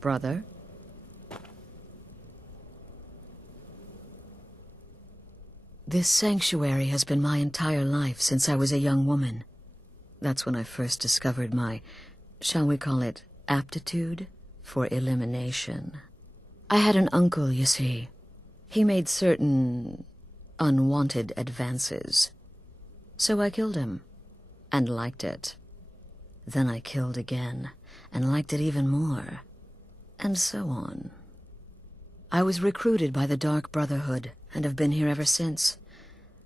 brother. This sanctuary has been my entire life since I was a young woman. That's when I first discovered my, shall we call it, aptitude for elimination. I had an uncle, you see. He made certain unwanted advances. So I killed him, and liked it. Then I killed again, and liked it even more, and so on. I was recruited by the Dark Brotherhood, and have been here ever since.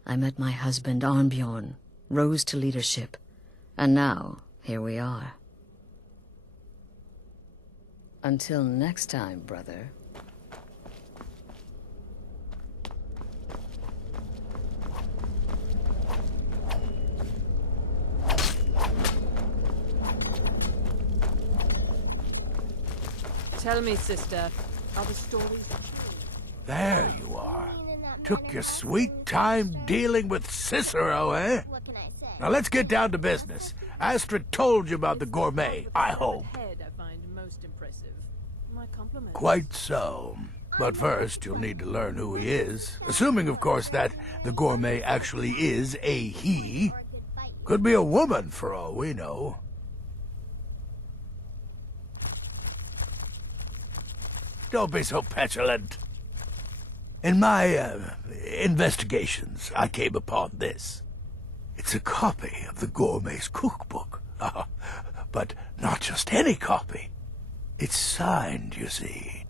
I met my husband, Arnbjorn, rose to leadership, and now, here we are. Until next time, brother. Tell me, sister, are the stories true? There you are. Took your sweet time dealing with Cicero, eh? Now let's get down to business. Astrid told you about the gourmet, I hope. Head I find most impressive. My compliments. Quite so. But first, you'll need to learn who he is. Assuming, of course, that the gourmet actually is a he. Could be a woman, for all we know. Don't be so petulant. In my, investigations, I came upon this. It's a copy of the gourmet's cookbook. But not just any copy. It's signed, you see.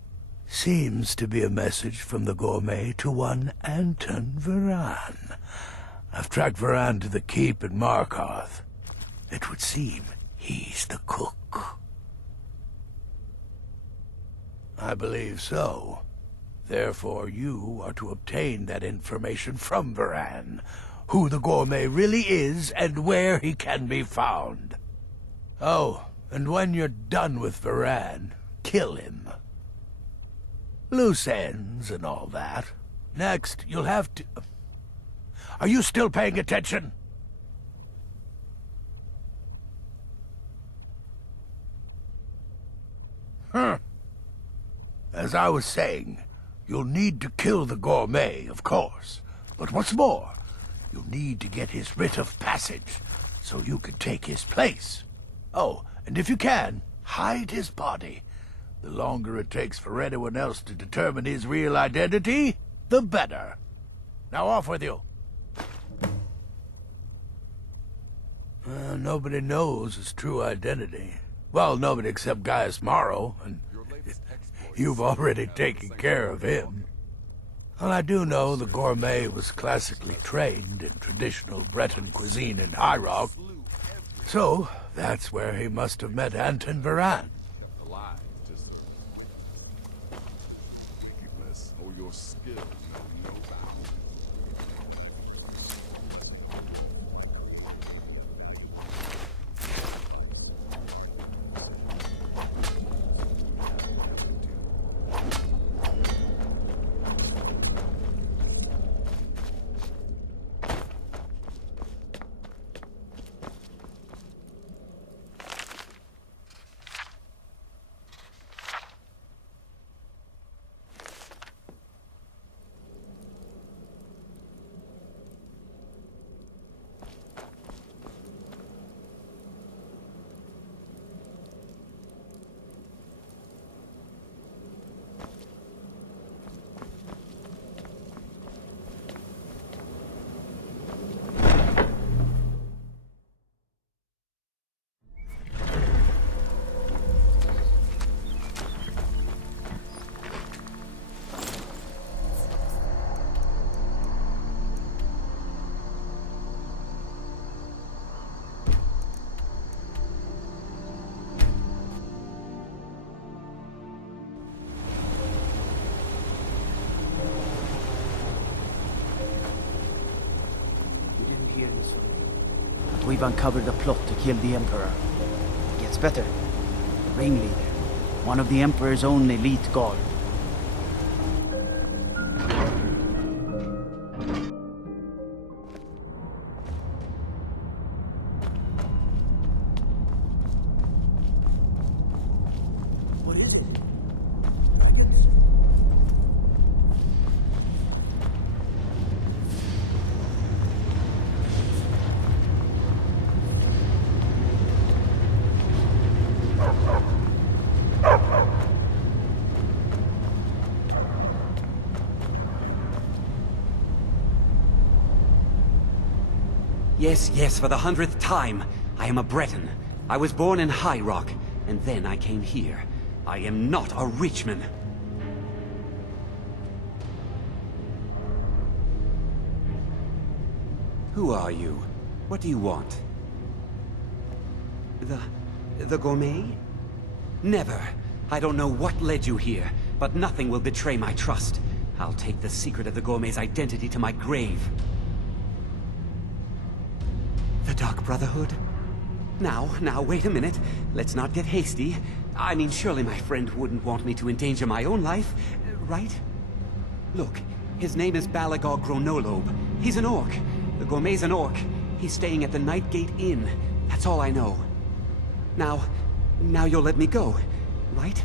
Seems to be a message from the gourmet to one Anton Varan. I've tracked Varan to the keep in Markarth. It would seem he's the cook. I believe so. Therefore, you are to obtain that information from Varan, who the gourmet really is and where he can be found. Oh, and when you're done with Varan, kill him. Loose ends and all that. Next, you'll have to... Are you still paying attention? As I was saying, you'll need to kill the gourmet, of course. But what's more, you'll need to get his writ of passage, so you can take his place. Oh, and if you can, hide his body. The longer it takes for anyone else to determine his real identity, the better. Now off with you. Nobody knows his true identity. Well, nobody except Gaius Morrow, and you've already taken care of him. Well, I do know the gourmet was classically trained in traditional Breton cuisine in High Rock, so that's where he must have met Anton Varan. Alive, just wickedness or your skill know no bounds. We've uncovered a plot to kill the Emperor. It gets better. The ringleader, one of the Emperor's own elite guard. What is it? Yes, yes, for the 100th time. I am a Breton. I was born in High Rock, and then I came here. I am not a Richman. Who are you? What do you want? The gourmet? Never. I don't know what led you here, but nothing will betray my trust. I'll take the secret of the gourmet's identity to my grave. The Dark Brotherhood? Now, wait a minute. Let's not get hasty. I mean, surely my friend wouldn't want me to endanger my own life, right? Look, his name is Balagog Gronolobe. He's an orc. The gourmet's an orc. He's staying at the Nightgate Inn. That's all I know. Now you'll let me go, right?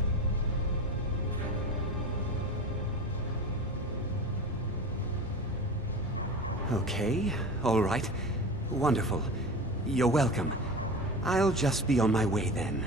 Okay, all right. Wonderful. You're welcome. I'll just be on my way then.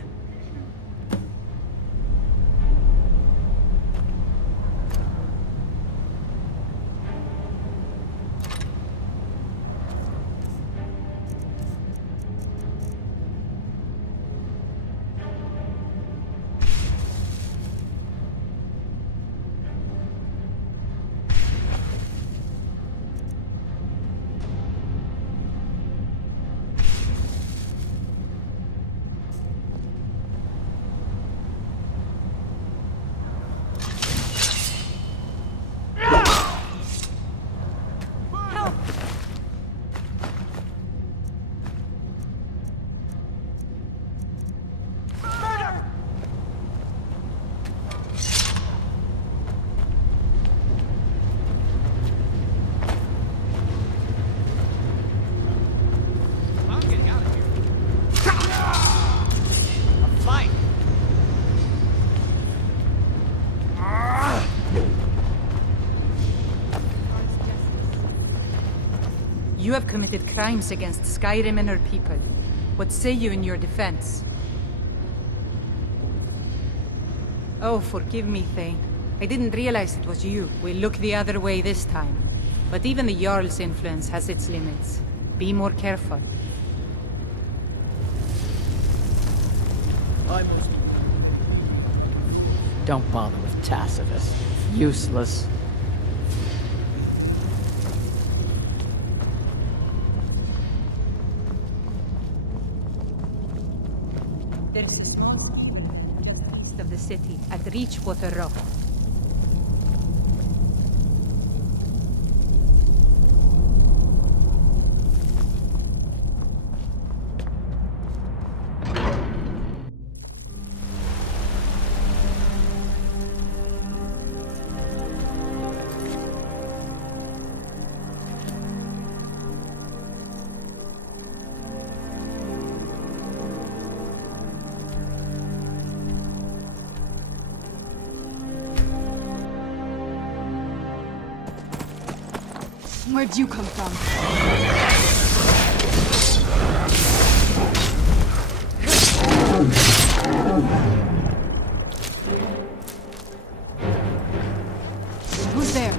You have committed crimes against Skyrim and her people. What say you in your defense? Oh, forgive me, Thane. I didn't realize it was you. We'll look the other way this time. But even the Jarl's influence has its limits. Be more careful. Don't bother with Tacitus. Useless. There's a small east of the city at Reachwater Rock. Where'd you come from? Who's there?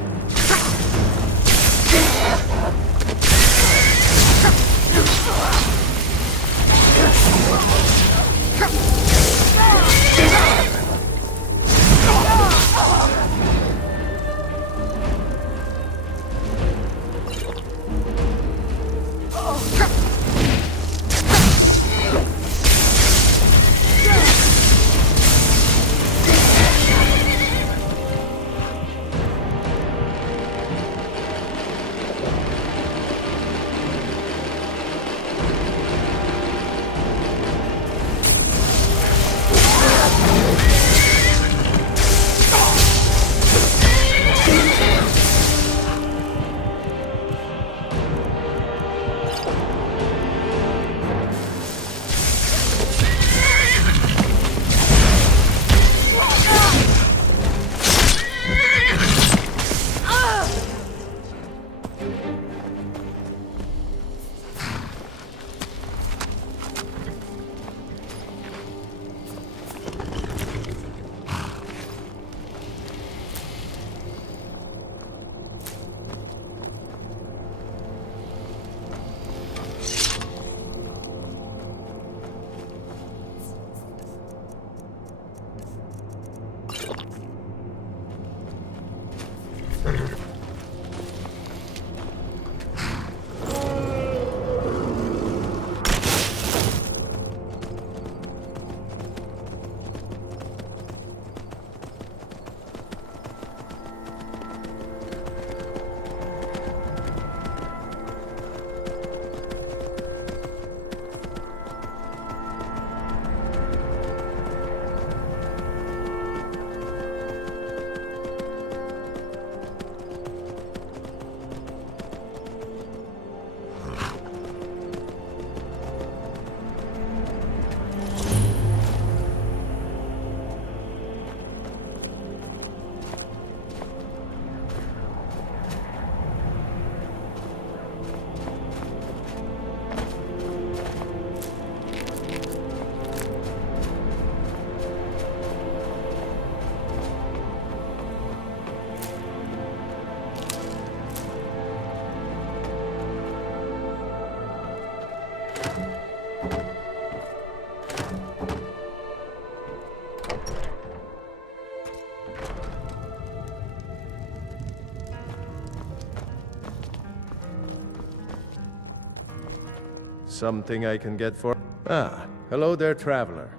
something I can get for... Ah, hello there, traveler.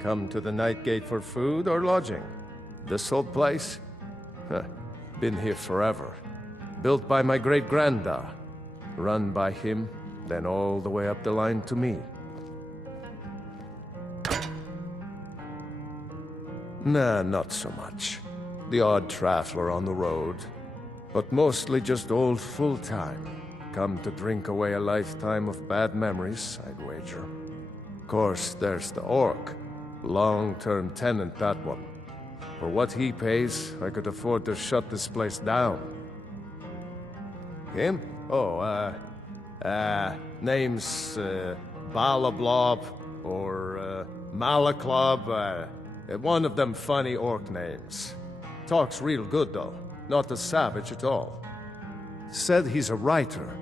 Come to the Night Gate for food or lodging? This old place? Huh, been here forever. Built by my great-granda. Run by him, then all the way up the line to me. Nah, not so much. The odd traveler on the road. But mostly just old full-time. Come to drink away a lifetime of bad memories, I'd wager. Of course, there's the orc. Long-term tenant, that one. For what he pays, I could afford to shut this place down. Him? Oh, name's, Balablob, or, Malaclob, one of them funny orc names. Talks real good, though. Not a savage at all. Said he's a writer.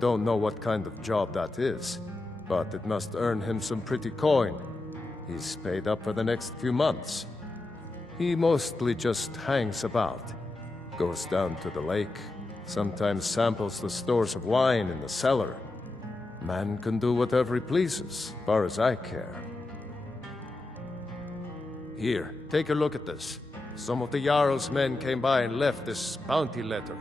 Don't know what kind of job that is, but it must earn him some pretty coin. He's paid up for the next few months. He mostly just hangs about. Goes down to the lake, sometimes samples the stores of wine in the cellar. Man can do whatever he pleases, far as I care. Here, take a look at this. Some of the Jarl's men came by and left this bounty letter.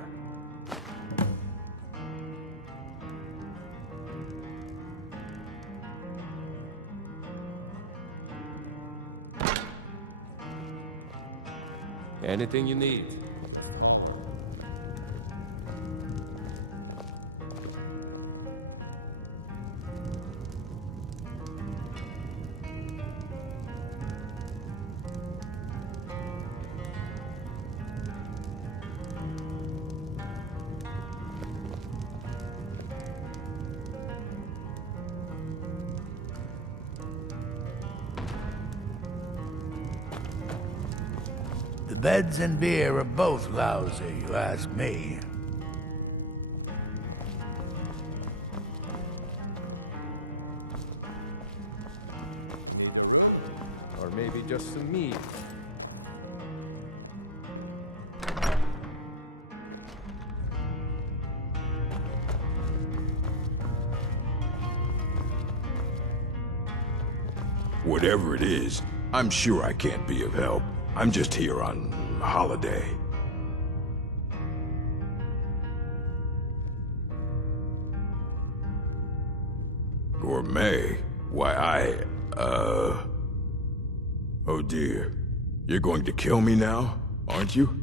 Anything you need. The beds and beer are both lousy, you ask me. Or maybe just some meat. Whatever it is, I'm sure I can't be of help. I'm just here on holiday. Gourmet? Why, Oh dear. You're going to kill me now, aren't you?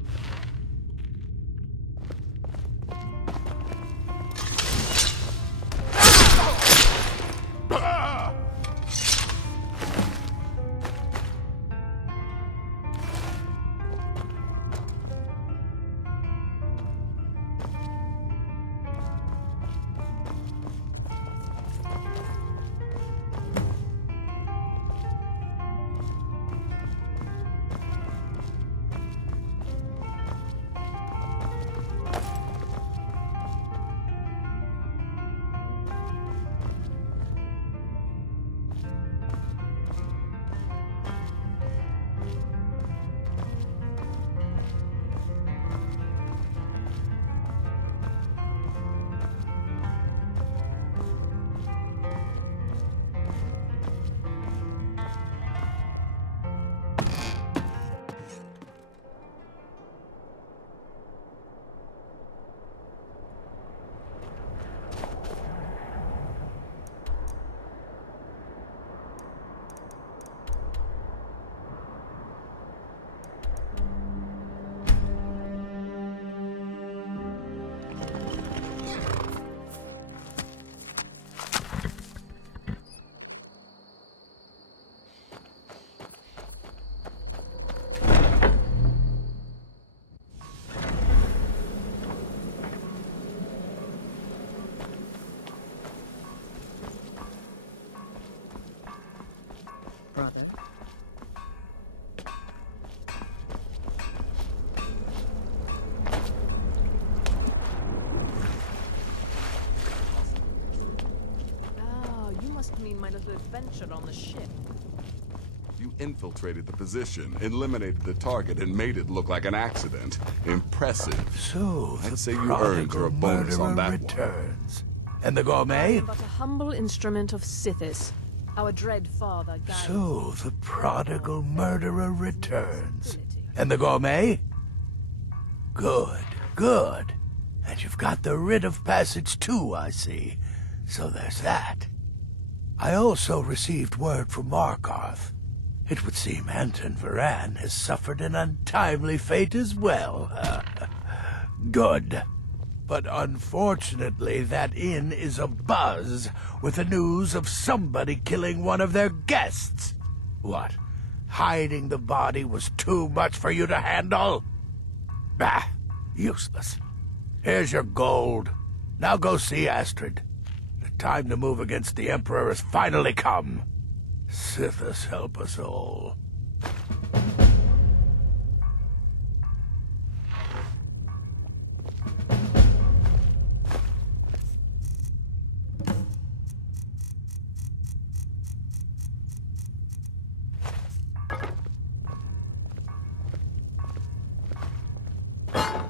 Brother. Oh, you must mean my little adventure on the ship. You infiltrated the position, eliminated the target, and made it look like an accident. Impressive. So, I'd the say you earned your prodigal bonus on murderer that one. returns. And the I gourmet? am but a humble instrument of Sithis. Our dread father guided So the prodigal murderer returns. And the gourmet? Good, good. And you've got the writ of passage too, I see. So there's that. I also received word from Markarth. It would seem Anton Varan has suffered an untimely fate as well. Good. But unfortunately, that inn is abuzz with the news of somebody killing one of their guests. What? Hiding the body was too much for you to handle? Bah, useless. Here's your gold. Now go see Astrid. The time to move against the Emperor has finally come. Sithis help us all.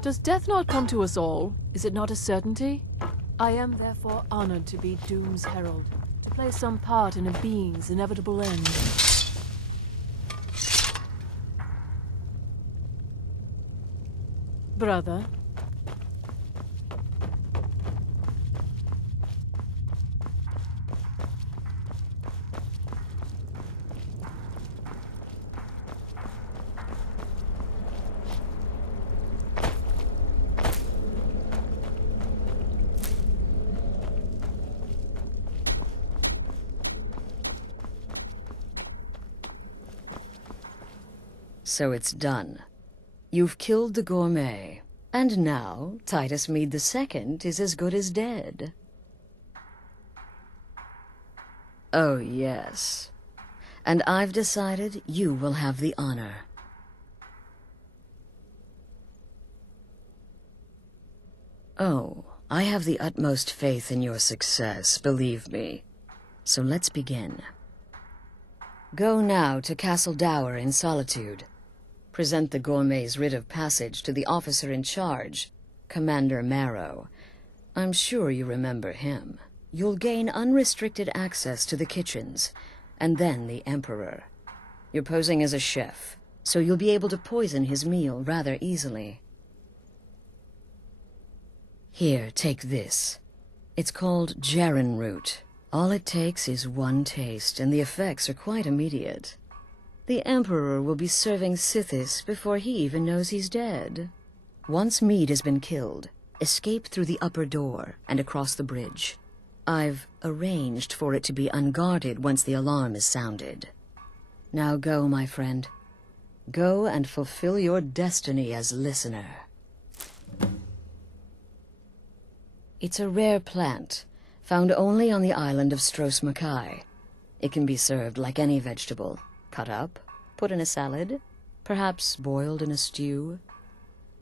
Does death not come to us all? Is it not a certainty? I am therefore honored to be Doom's herald, to play some part in a being's inevitable end. Brother. So it's done. You've killed the gourmet, and now Titus Mead II is as good as dead. Oh, yes. And I've decided you will have the honor. Oh, I have the utmost faith in your success, believe me. So let's begin. Go now to Castle Dower in Solitude. Present the gourmet's writ of passage to the officer in charge, Commander Marrow. I'm sure you remember him. You'll gain unrestricted access to the kitchens, and then the Emperor. You're posing as a chef, so you'll be able to poison his meal rather easily. Here, take this. It's called Jaren root. All it takes is one taste, and the effects are quite immediate. The Emperor will be serving Sithis before he even knows he's dead. Once Mead has been killed, escape through the upper door and across the bridge. I've arranged for it to be unguarded once the alarm is sounded. Now go, my friend. Go and fulfill your destiny as listener. It's a rare plant, found only on the island of Stros Makai. It can be served like any vegetable. Cut up, put in a salad, perhaps boiled in a stew.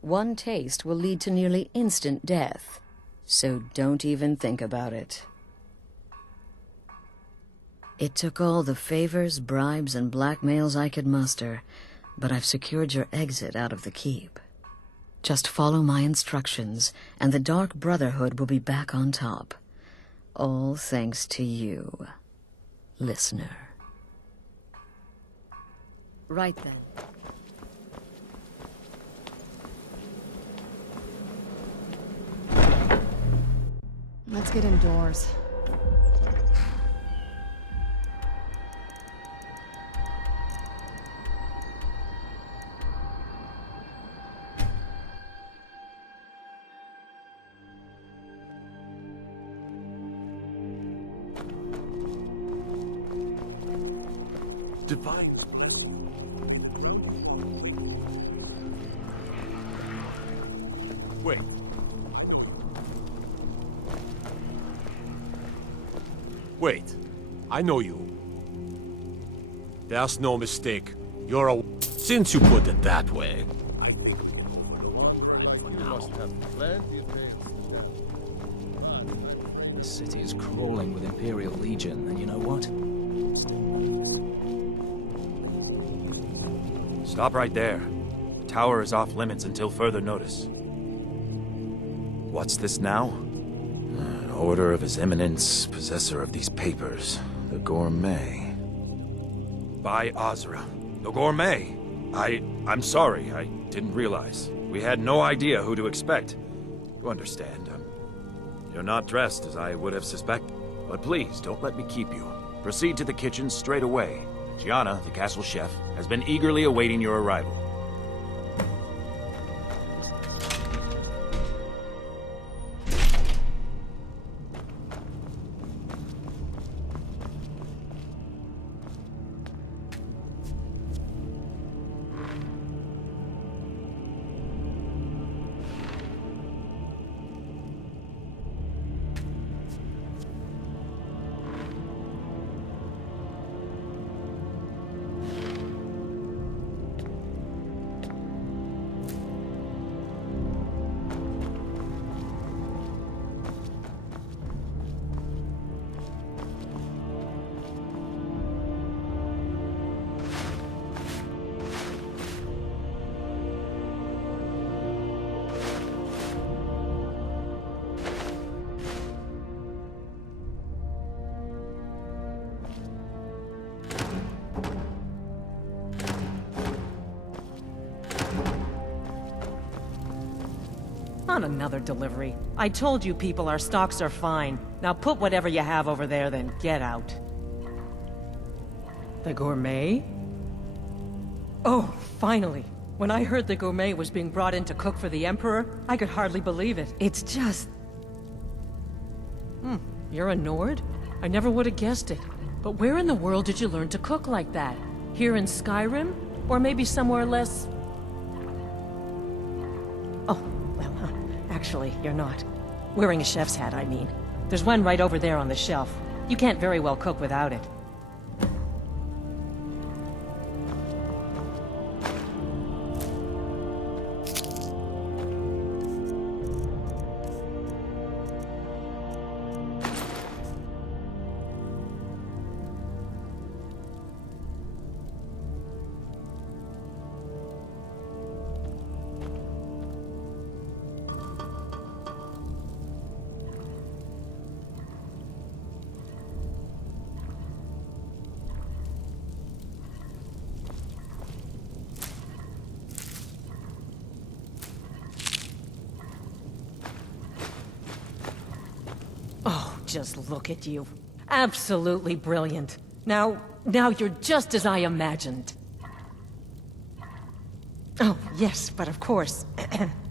One taste will lead to nearly instant death, so don't even think about it. It took all the favors, bribes, and blackmails I could muster, but I've secured your exit out of the keep. Just follow my instructions, and the Dark Brotherhood will be back on top. All thanks to you, listener. Right then. Let's get indoors. Divine. Wait. Wait. I know you. There's no mistake. You're a... Since you put it that way, I think... You must have plenty of pain. The city is crawling with Imperial Legion, and you know what? Stop right there. The tower is off limits until further notice. What's this now? Order of His Eminence, possessor of these papers, the Gourmet. By Azra. The Gourmet. I'm sorry, I didn't realize. We had no idea who to expect. You understand, you're not dressed as I would have suspected. But please, don't let me keep you. Proceed to the kitchen straight away. Gianna, the castle chef, has been eagerly awaiting your arrival. On another delivery. I told you people our stocks are fine. Now put whatever you have over there, then get out. The Gourmet? Oh, finally. When I heard the Gourmet was being brought in to cook for the Emperor, I could hardly believe it. It's just... You're a Nord? I never would have guessed it. But where in the world did you learn to cook like that? Here in Skyrim? Or maybe somewhere less... Oh, well, actually, you're not. Wearing a chef's hat, I mean. There's one right over there on the shelf. You can't very well cook without it. Just look at you. Absolutely brilliant. Now you're just as I imagined. Oh, yes, but of course.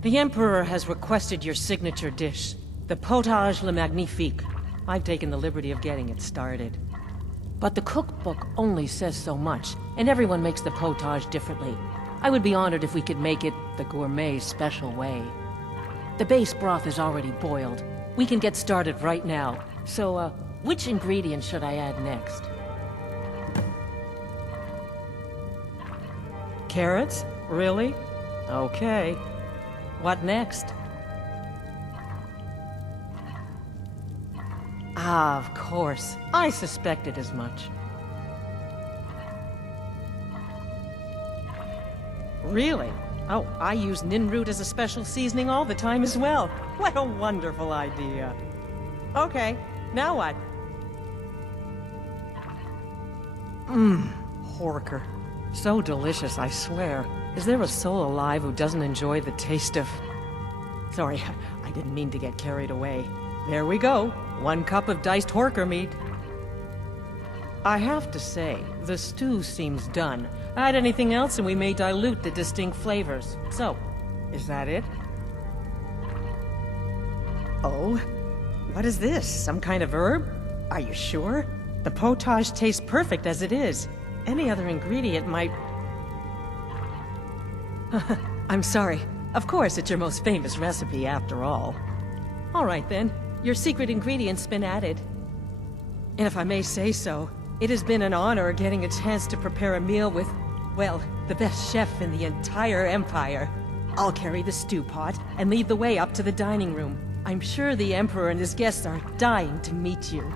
The Emperor has requested your signature dish, the potage le magnifique. I've taken the liberty of getting it started. But the cookbook only says so much, and everyone makes the potage differently. I would be honored if we could make it the Gourmet's special way. The base broth is already boiled. We can get started right now. So, which ingredient should I add next? Carrots? Really? Okay. What next? Ah, of course. I suspected as much. Really? Oh, I use ninroot as a special seasoning all the time as well. What a wonderful idea. Okay, now what? Horker. So delicious, I swear. Is there a soul alive who doesn't enjoy the taste of... Sorry, I didn't mean to get carried away. There we go. 1 cup of diced horker meat. I have to say, the stew seems done. Add anything else and we may dilute the distinct flavors. So, is that it? Oh? What is this? Some kind of herb? Are you sure? The potage tastes perfect as it is. Any other ingredient might... I'm sorry. Of course, it's your most famous recipe after all. All right then. Your secret ingredient's been added. And if I may say so, it has been an honor getting a chance to prepare a meal with, well, the best chef in the entire Empire. I'll carry the stew pot and lead the way up to the dining room. I'm sure the Emperor and his guests are dying to meet you.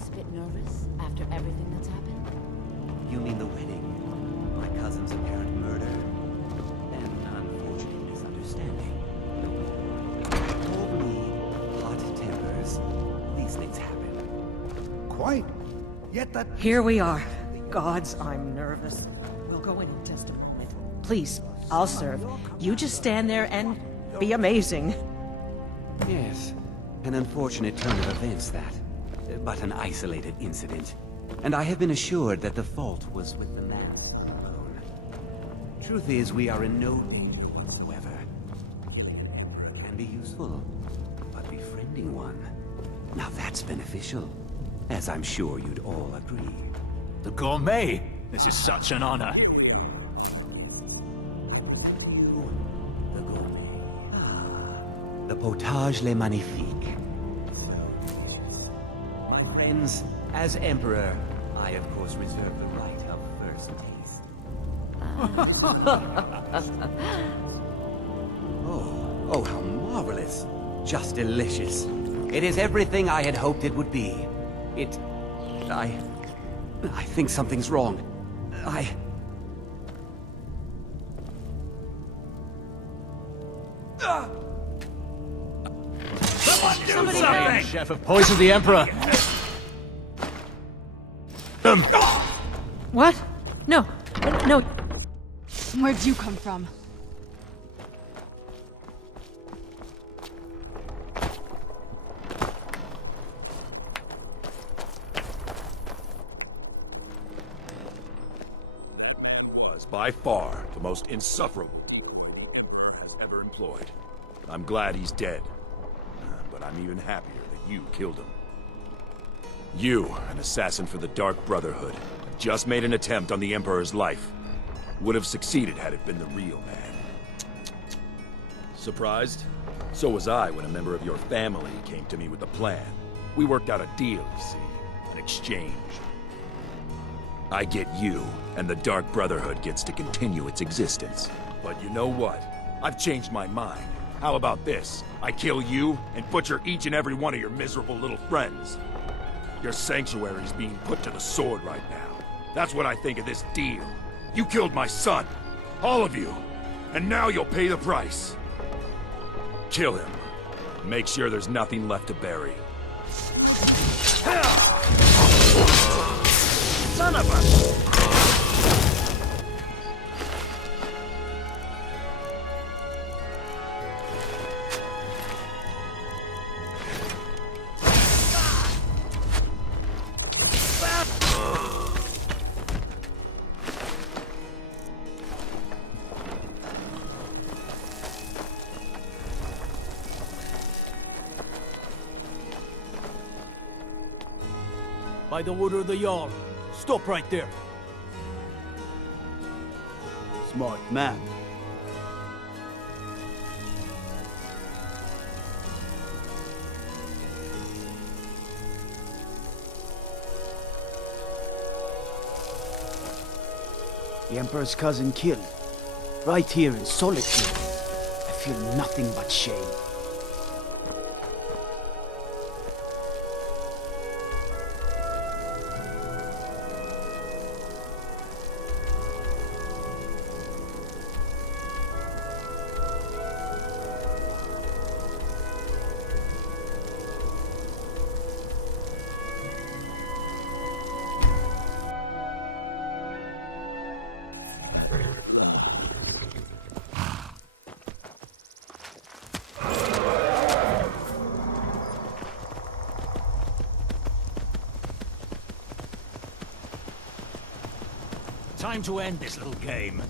least bit nervous after everything that's happened? You mean the wedding? My cousin's apparent murder? An unfortunate misunderstanding. Normally, hot tempers. These things happen. Quite. Yet that... Here we are. Gods, I'm nervous. We'll go in just a minute. Please, I'll serve. You just stand there and be amazing. Yes, an unfortunate turn of events, that. But an isolated incident. And I have been assured that the fault was with the man alone. Truth is, we are in no danger whatsoever. Killing an emperor can be useful, but befriending one... Now that's beneficial, as I'm sure you'd all agree. The gourmet! This is such an honor. The gourmet. Ah, the potage le magnifique. So delicious. My friends, as Emperor, I of course reserve the right of first taste. Oh, how marvelous. Just delicious. It is everything I had hoped it would be. I think something's wrong. Someone do something! Chef have poisoned the Emperor. What? No. No. Where'd you come from? Was by far the most insufferable the Emperor has ever employed. I'm glad he's dead. But I'm even happier that you killed him. You, an assassin for the Dark Brotherhood, just made an attempt on the Emperor's life. Would have succeeded had it been the real man. Surprised? So was I when a member of your family came to me with a plan. We worked out a deal, you see, an exchange. I get you, and the Dark Brotherhood gets to continue its existence. But you know what? I've changed my mind. How about this? I kill you, and butcher each and every one of your miserable little friends. Your sanctuary's being put to the sword right now. That's what I think of this deal. You killed my son. All of you. And now you'll pay the price. Kill him. Make sure there's nothing left to bury. Son of a... By the order of the Jarl. Stop right there. Smart man. The Emperor's cousin killed. Right here in solitude. I feel nothing but shame. Time to end this little game.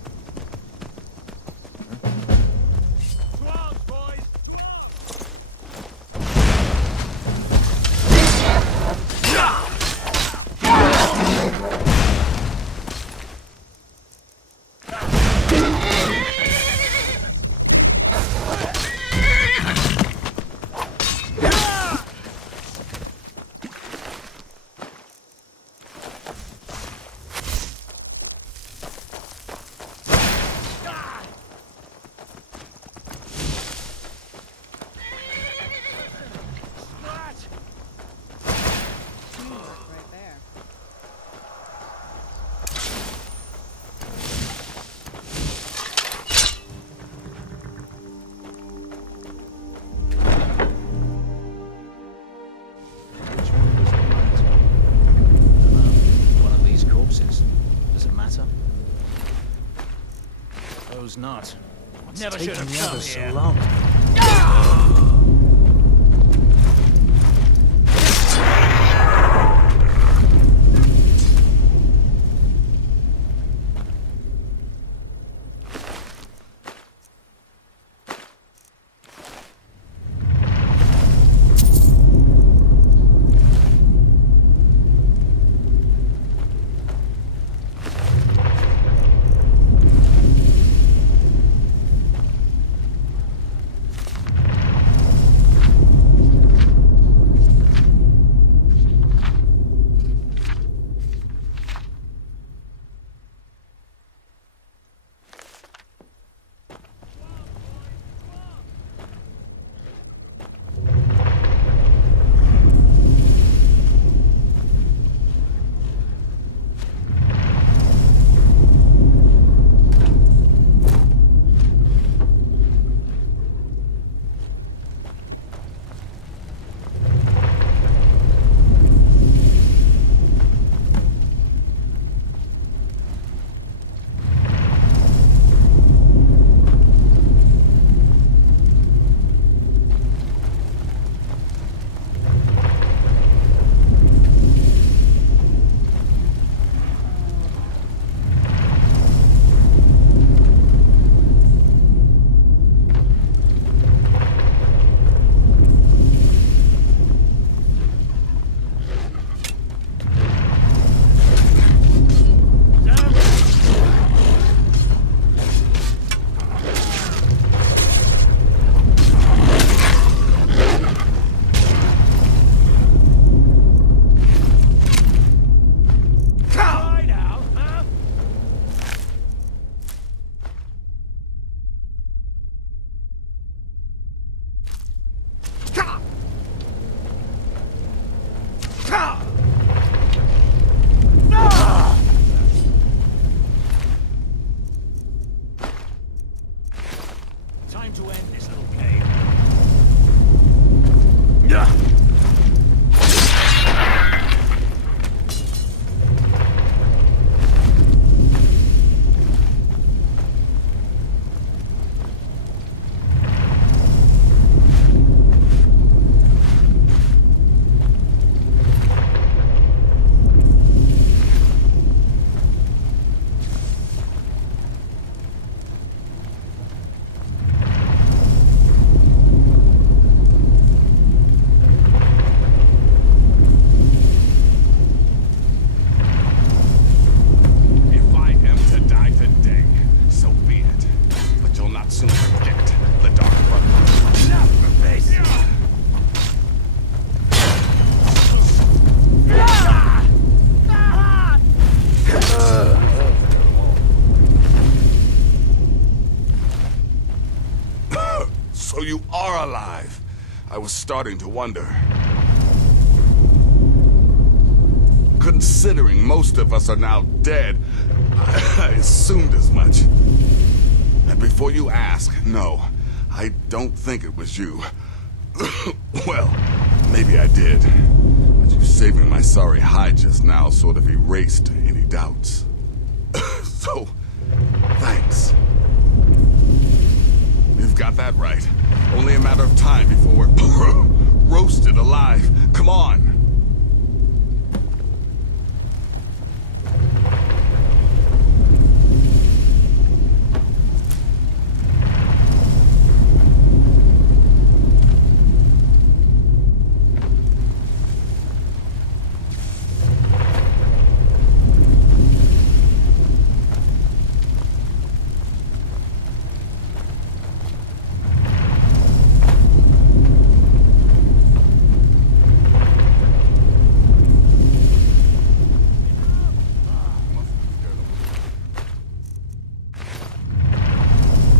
not. What's Never taking should have the come others here. so long? Time to end this little game. So you are alive. I was starting to wonder. Considering most of us are now dead, I assumed as much. And before you ask, no, I don't think it was you. Well, maybe I did. But you saving my sorry hide just now sort of erased any doubts. So, thanks. You've got that right. Only a matter of time before we're roasted alive. Come on.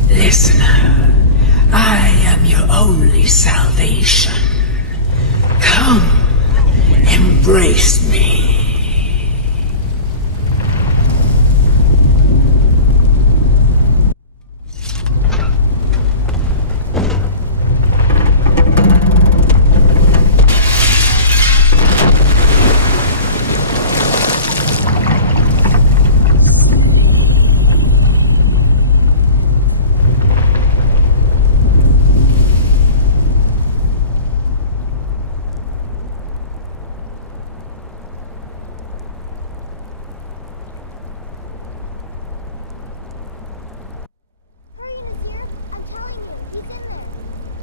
Listener, I am your only salvation. Come, embrace me.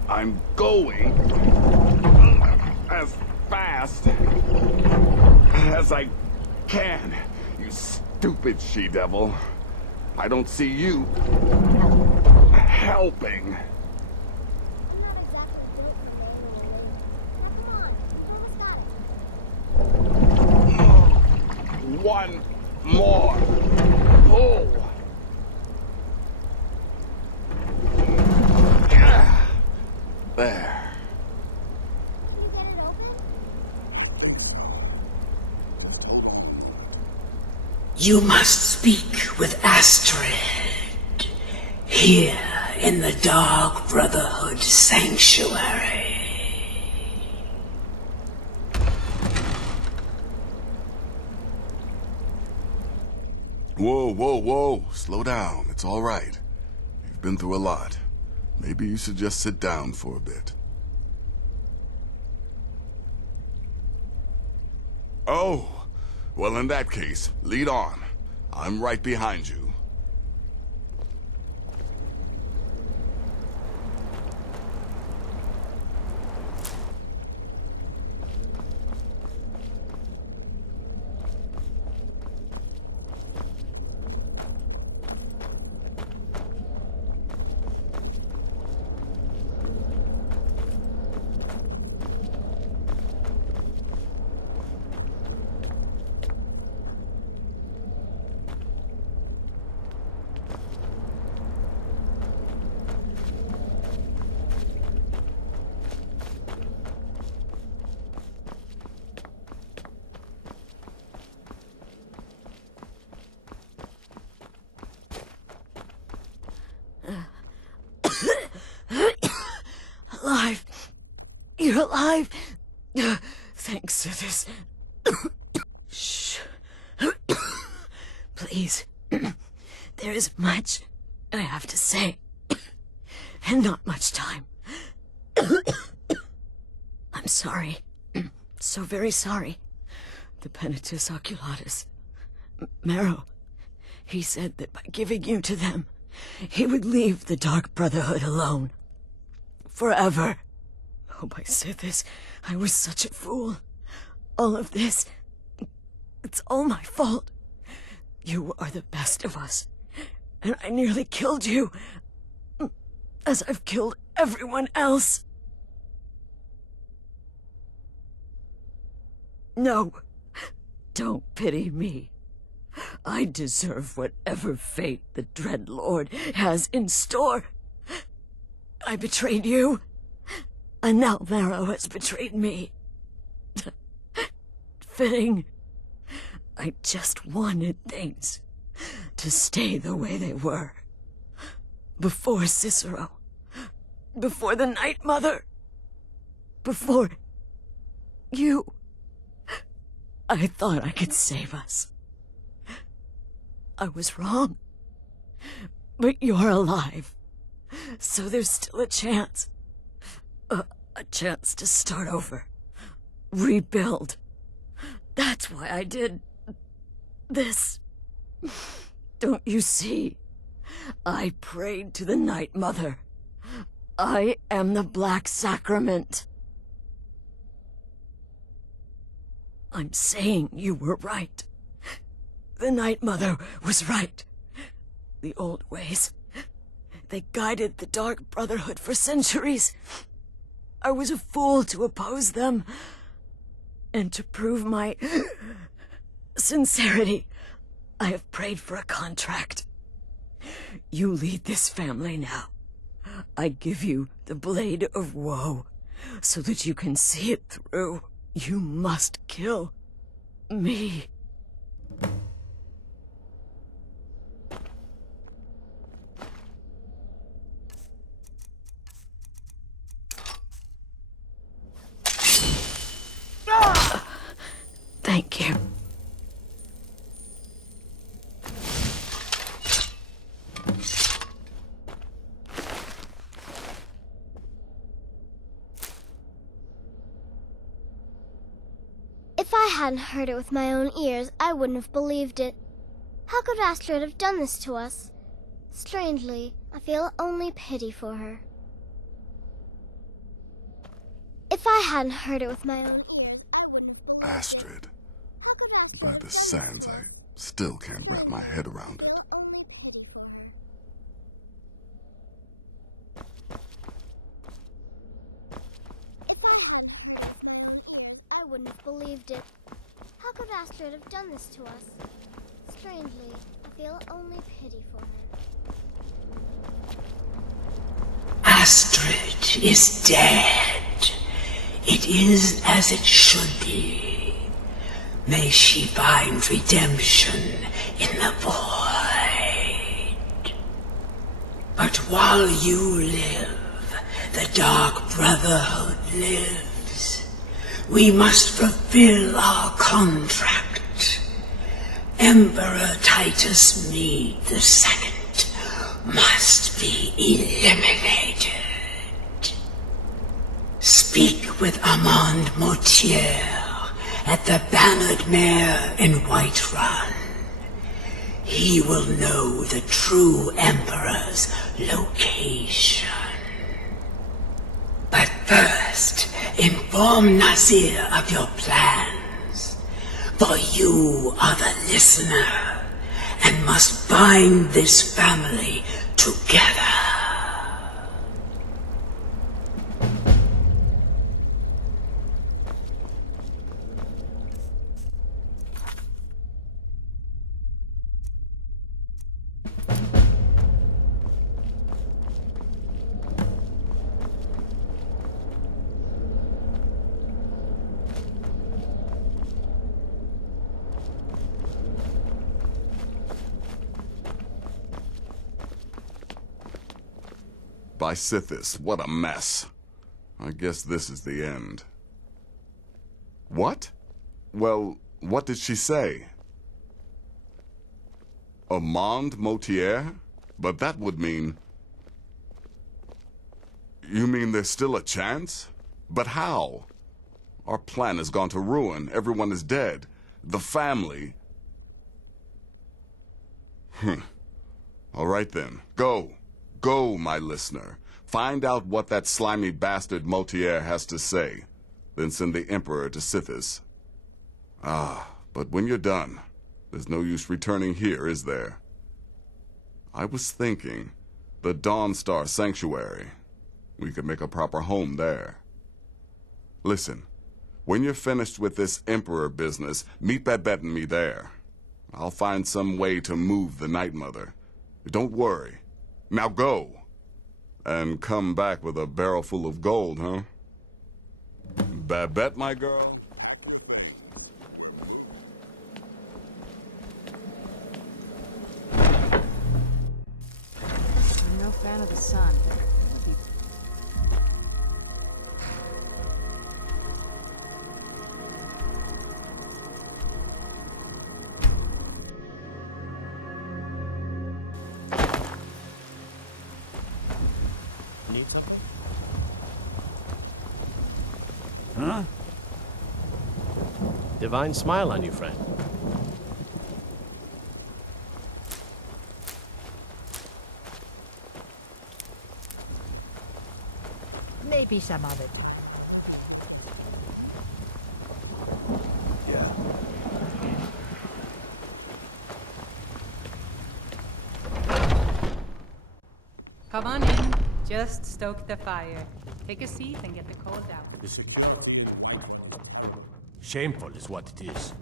I'm going as fast as I can, you stupid she-devil. I don't see you helping. One more pull. There. You must speak with Astrid. Here in the Dark Brotherhood Sanctuary. Whoa, whoa, whoa. Slow down. It's all right. You've been through a lot. Maybe you should just sit down for a bit. Oh, well, in that case, lead on. I'm right behind you. Alive. You're alive. Thanks to this. Shh. Please. There is much I have to say, and not much time. I'm sorry. So very sorry. The Penitus Oculatus. Marrow. He said that by giving you to them, he would leave the Dark Brotherhood alone. Forever. Oh, I said this. I was such a fool. All of this, it's all my fault. You are the best of us, and I nearly killed you, as I've killed everyone else. No, don't pity me. I deserve whatever fate the Dread Lord has in store. I betrayed you, and now Marrow has betrayed me. Fitting. I just wanted things to stay the way they were. Before Cicero. Before the Night Mother. Before you. I thought I could save us. I was wrong. But you're alive. So there's still a chance. A chance to start over. Rebuild. That's why I did this. Don't you see? I prayed to the Night Mother. I am the Black Sacrament. I'm saying you were right. The Night Mother was right. The old ways, they guided the Dark Brotherhood for centuries. I was a fool to oppose them. And to prove my sincerity, I have prayed for a contract. You lead this family now. I give you the Blade of Woe, so that you can see it through. You must kill me. Thank you. If I hadn't heard it with my own ears, I wouldn't have believed it. How could Astrid have done this to us? Strangely, I feel only pity for her. If I hadn't heard it with my own ears, I wouldn't have believed Astrid. it. How could Astrid By have the done sands, this? I still can't wrap my head around it. Feel only pity for her. If I wouldn't have believed it. How could Astrid have done this to us? Strangely, I feel only pity for her. Astrid is dead. It is as it should be. May she find redemption in the void. But while you live, the Dark Brotherhood lives. We must fulfill our contract. Emperor Titus Mede II must be eliminated. Speak with Armand Mortier at the Bannered Mare in Whiterun. He will know the true Emperor's location. But first, inform Nazir of your plans, for you are the listener and must bind this family together. By Sithis, what a mess. I guess this is the end. What? Well, what did she say? Armand Mortier? But that would mean... You mean there's still a chance? But how? Our plan has gone to ruin. Everyone is dead. The family... All right then. Go. Go, my listener. Find out what that slimy bastard Mortier has to say. Then send the Emperor to Sithis. But when you're done, there's no use returning here, is there? I was thinking, the Dawnstar Sanctuary. We could make a proper home there. Listen, when you're finished with this Emperor business, meet Babette and me there. I'll find some way to move the Night Mother. Don't worry. Now go. And come back with a barrel full of gold, huh? Babette, my girl? I'm no fan of the sun. Need something? Huh? Divine smile on you, friend. Maybe some other time. Yeah. Come on in. Just stoke the fire. Take a seat and get the cold out. The security. Shameful is what it is.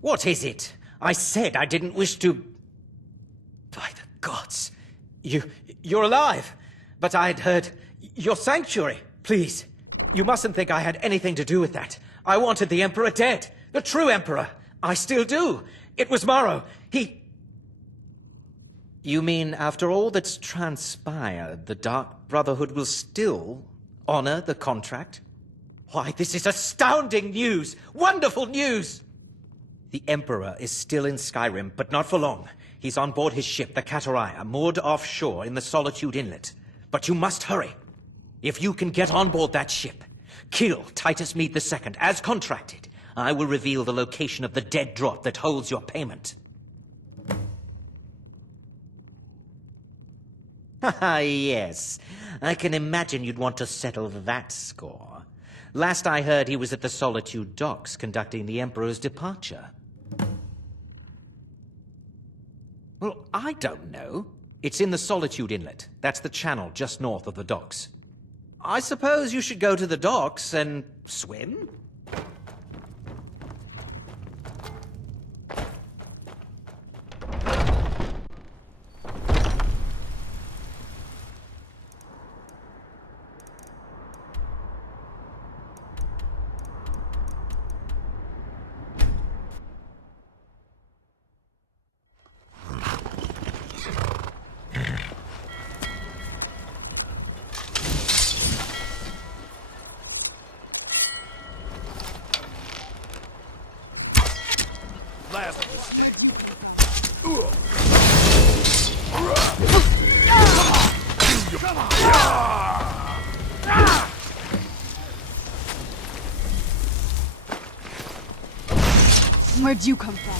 What is it? I said I didn't wish to... By the gods. You're alive. But I'd heard... Your sanctuary. Please. You mustn't think I had anything to do with that. I wanted the Emperor dead. The true Emperor. I still do. It was Morrow. He... You mean after all that's transpired, the Dark Brotherhood will still honor the contract? Why, this is astounding news! Wonderful news! The Emperor is still in Skyrim, but not for long. He's on board his ship, the Kataraya, moored offshore in the Solitude Inlet. But you must hurry. If you can get on board that ship, kill Titus Mede II, as contracted, I will reveal the location of the dead drop that holds your payment. Ah, yes. I can imagine you'd want to settle that score. Last I heard, he was at the Solitude docks conducting the Emperor's departure. Well, I don't know. It's in the Solitude Inlet. That's the channel just north of the docks. I suppose you should go to the docks and swim? Last mistake. Come on. Where'd you come from?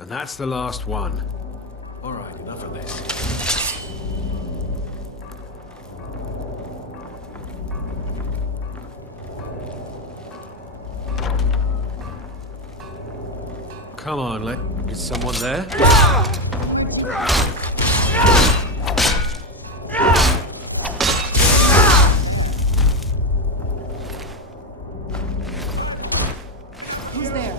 And that's the last one. All right, enough of this. Come on, is someone there? Who's there?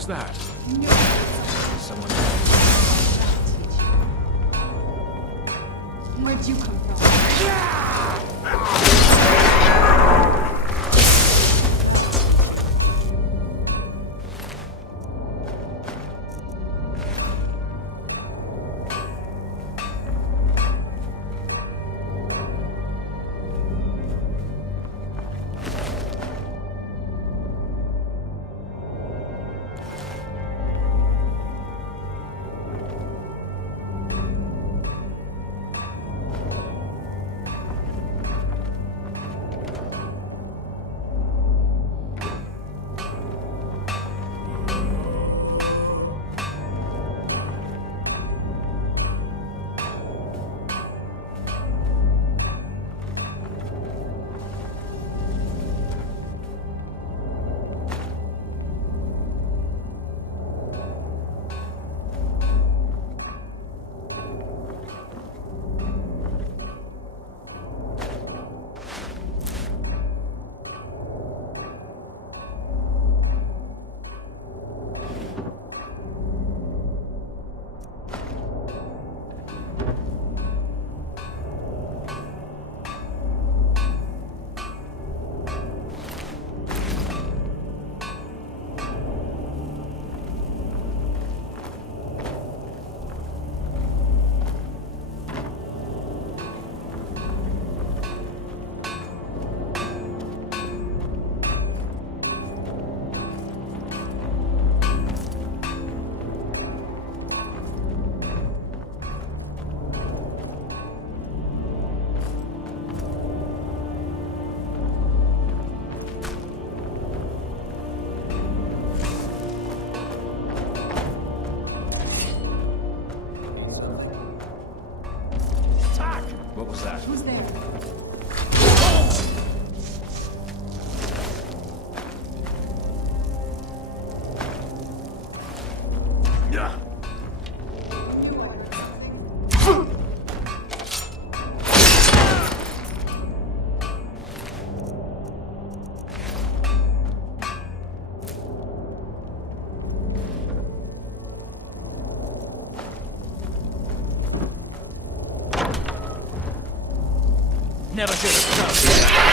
was that? Someone... Where'd you come from? What was that? Who's there? Never should have come here.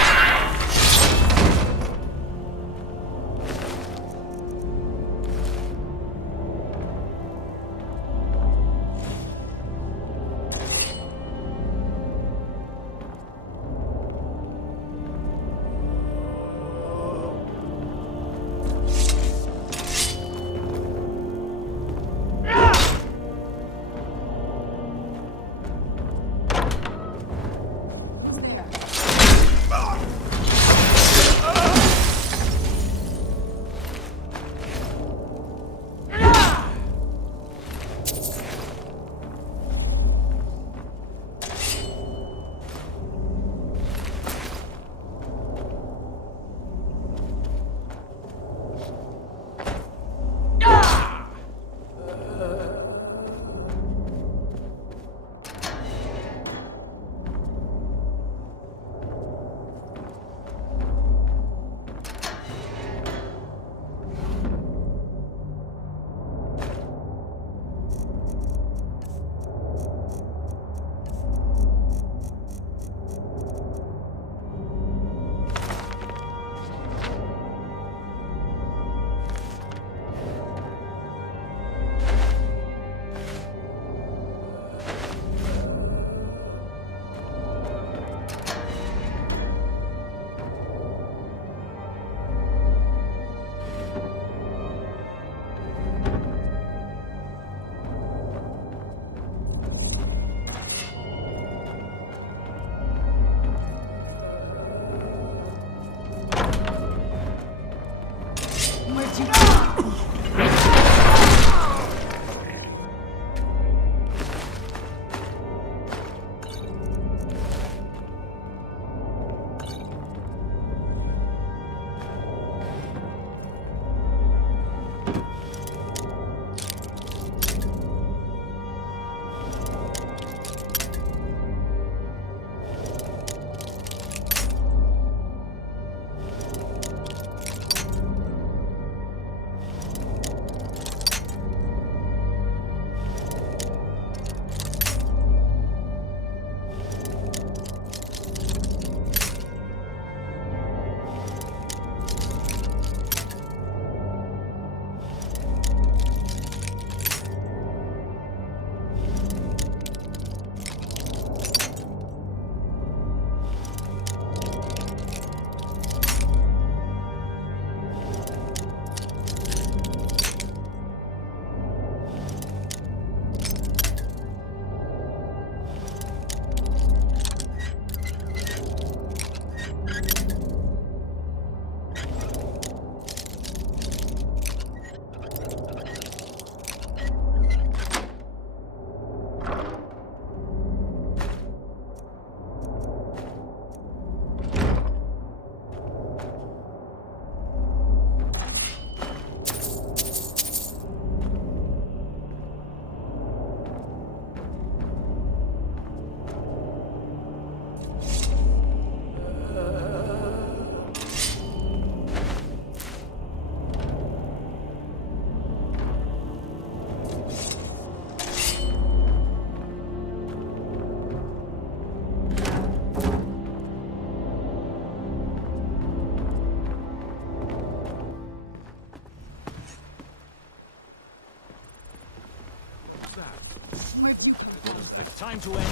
Time to end.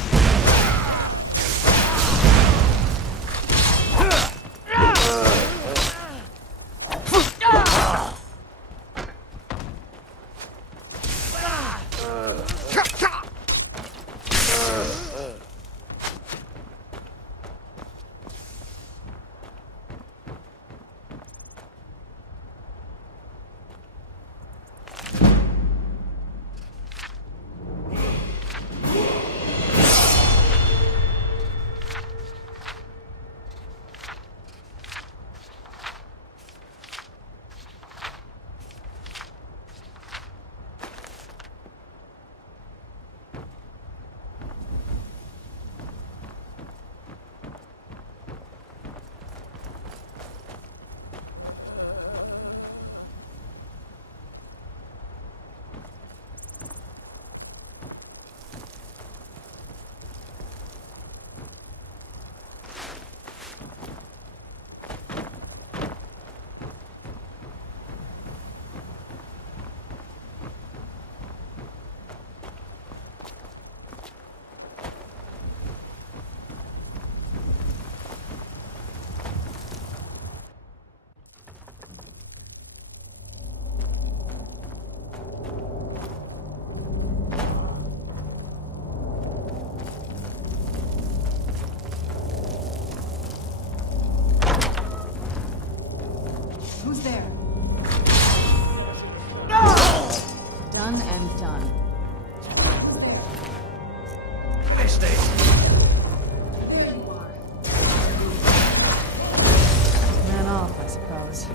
Who's there? Done and done. Man off, I suppose.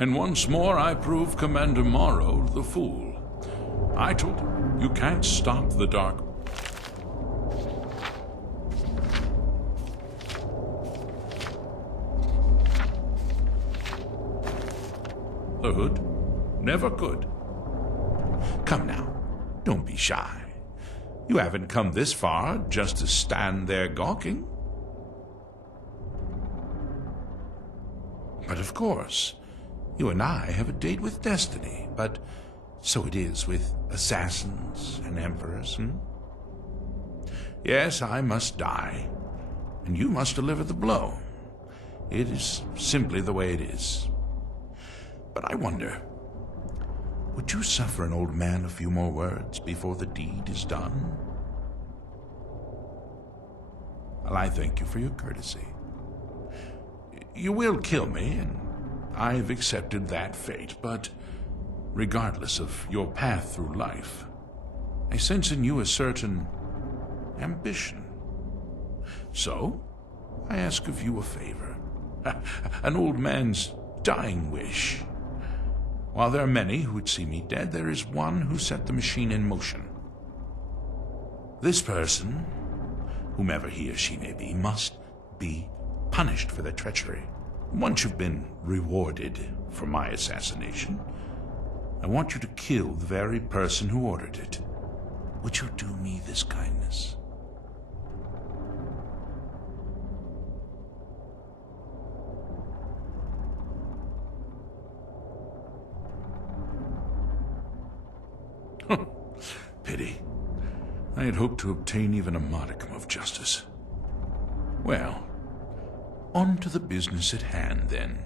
And once more I prove Commander Morrow the fool. I told him, you can't stop the Dark Brotherhood. Never could. Come now, don't be shy. You haven't come this far just to stand there gawking. But of course, you and I have a date with destiny, but so it is with assassins and emperors, Yes, I must die, and you must deliver the blow. It is simply the way it is. But I wonder, would you suffer an old man a few more words before the deed is done? Well, I thank you for your courtesy. You will kill me, and I've accepted that fate, but regardless of your path through life, I sense in you a certain ambition. So, I ask of you a favor. An old man's dying wish. While there are many who would see me dead, there is one who set the machine in motion. This person, whomever he or she may be, must be punished for their treachery. Once you've been rewarded for my assassination, I want you to kill the very person who ordered it. Would you do me this kindness? Pity. I had hoped to obtain even a modicum of justice. Well, on to the business at hand, then,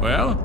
Well,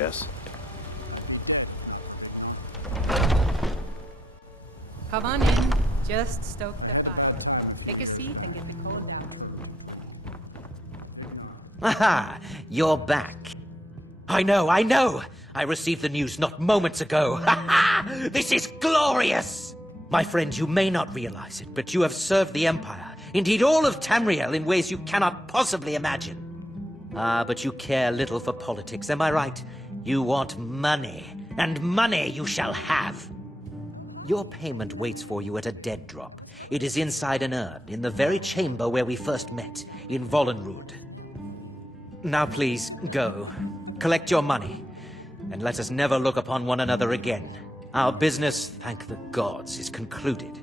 Yes? Come on in. Just stoke the fire. Take a seat and get the coal down. Aha! You're back. I know! I received the news not moments ago. Ha ha! This is glorious! My friend, you may not realize it, but you have served the Empire, indeed all of Tamriel, in ways you cannot possibly imagine. Ah, but you care little for politics, am I right? You want money, and money you shall have. Your payment waits for you at a dead drop. It is inside an urn, in the very chamber where we first met, in Vollenrud. Now please, go. Collect your money, and let us never look upon one another again. Our business, thank the gods, is concluded.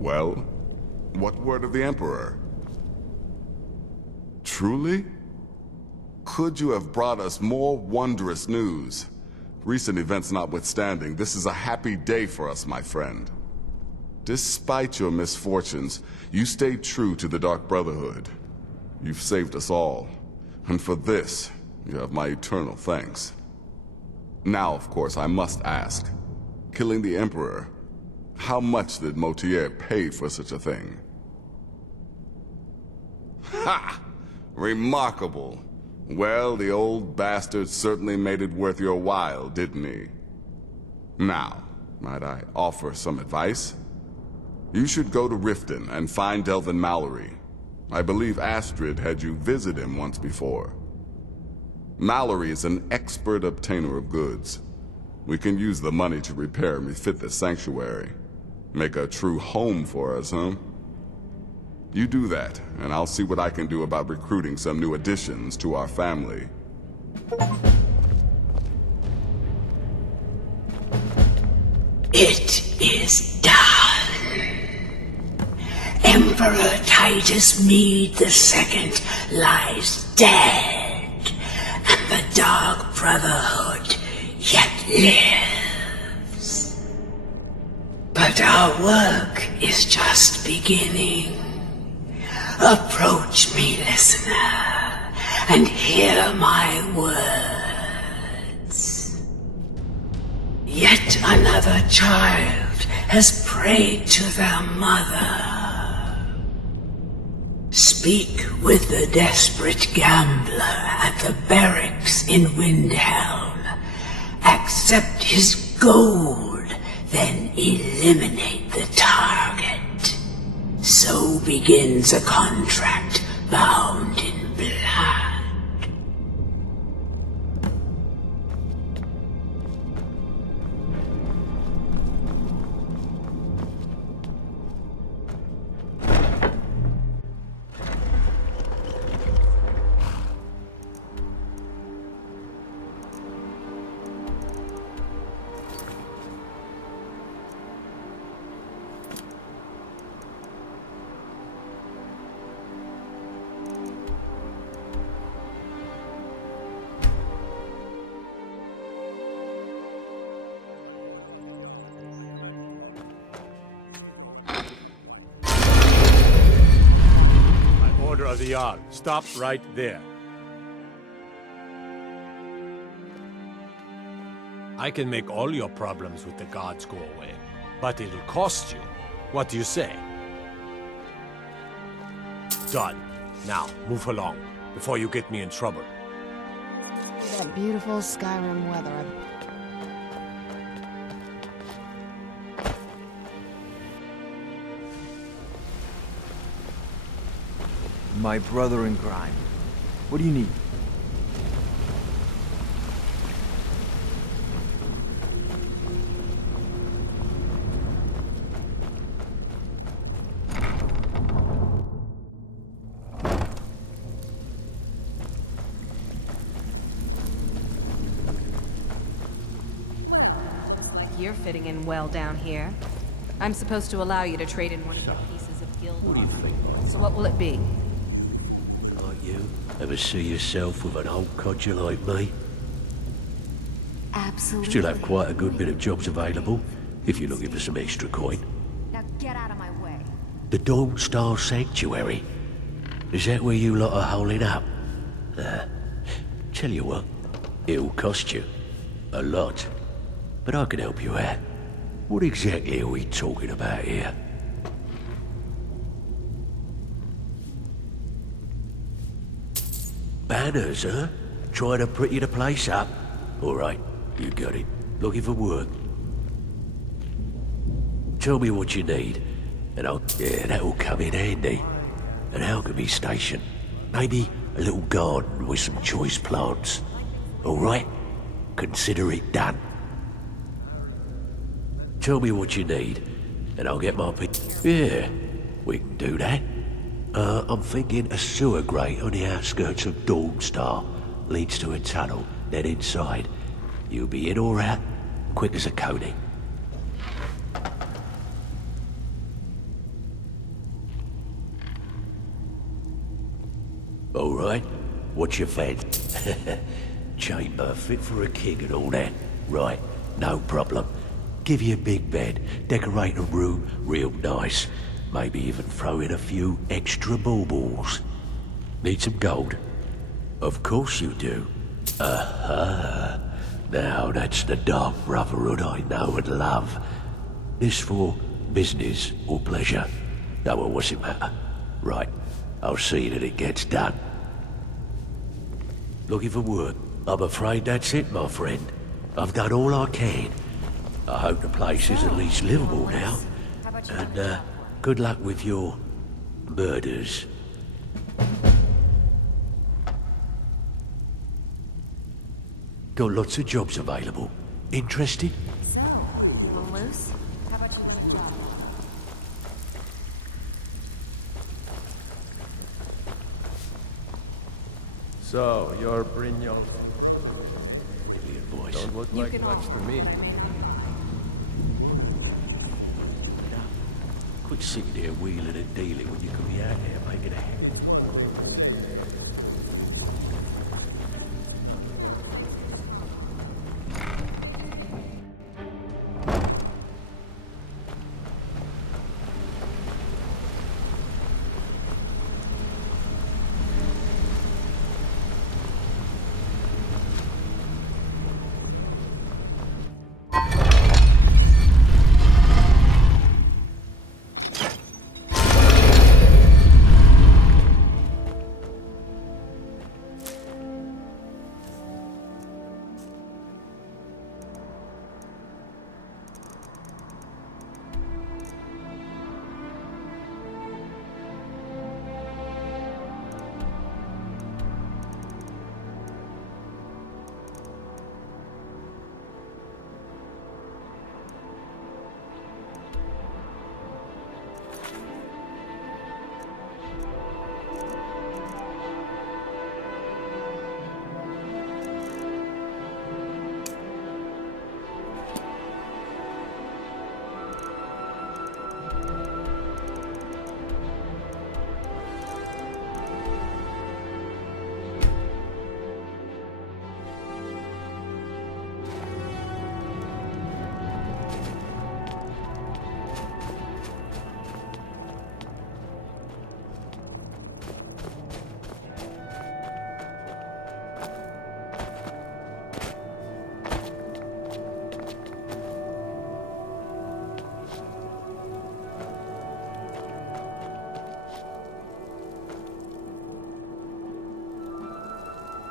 Well, what word of the Emperor? Truly? Could you have brought us more wondrous news? Recent events notwithstanding, this is a happy day for us, my friend. Despite your misfortunes, you stayed true to the Dark Brotherhood. You've saved us all, and for this, you have my eternal thanks. Now, of course, I must ask, killing the Emperor. How much did Motier pay for such a thing? Ha! Remarkable. Well, the old bastard certainly made it worth your while, didn't he? Now, might I offer some advice? You should go to Riften and find Delvin Mallory. I believe Astrid had you visit him once before. Mallory is an expert obtainer of goods. We can use the money to repair and refit the sanctuary. Make a true home for us, huh? You do that, and I'll see what I can do about recruiting some new additions to our family. It is done. Emperor Titus Mede II lies dead, and the Dark Brotherhood yet lives. But our work is just beginning. Approach me, listener, and hear my words. Yet another child has prayed to their mother. Speak with the desperate gambler at the barracks in Windhelm. Accept his gold, then eliminate the target. So begins a contract bound in blood. Of the Jarl. Stop right there. I can make all your problems with the gods go away, but it'll cost you. What do you say? Done. Now, move along, before you get me in trouble. That beautiful Skyrim weather. My brother in crime. What do you need? Looks like you're fitting in well down here. I'm supposed to allow you to trade in one of your pieces of guild honor. So what will it be? You ever see yourself with an old codger like me? Absolutely. Still have quite a good bit of jobs available, if you're looking for some extra coin. Now get out of my way. The Dawn Star Sanctuary. Is that where you lot are holding up? Tell you what, it'll cost you. A lot. But I can help you out. What exactly are we talking about here? Banners, huh? Trying to pretty the place up? All right, you got it. Looking for work. Tell me what you need, and yeah, that'll come in handy. An alchemy station. Maybe a little garden with some choice plants. All right? Consider it done. Tell me what you need, and I'll get my Yeah, we can do that. I'm thinking a sewer grate on the outskirts of Dawnstar leads to a tunnel, then inside. You'll be in or out, quick as a coney. All right, what's your fancy? Chamber fit for a king and all that. Right, no problem. Give you a big bed, decorate a room real nice. Maybe even throw in a few extra baubles. Need some gold? Of course you do. Now that's the Dark Brotherhood I know and love. This for business or pleasure? No, well, what's it matter? Right, I'll see that it gets done. Looking for work? I'm afraid that's it, my friend. I've done all I can. I hope the place is at least livable now. And, good luck with your murders. Got lots of jobs available. Interested? So, you will loose? How about you let a job? So, you're Brignon. Brilliant voice. Don't look like much to me. Quit sitting there wheeling and dealing when you could be out there making a hit.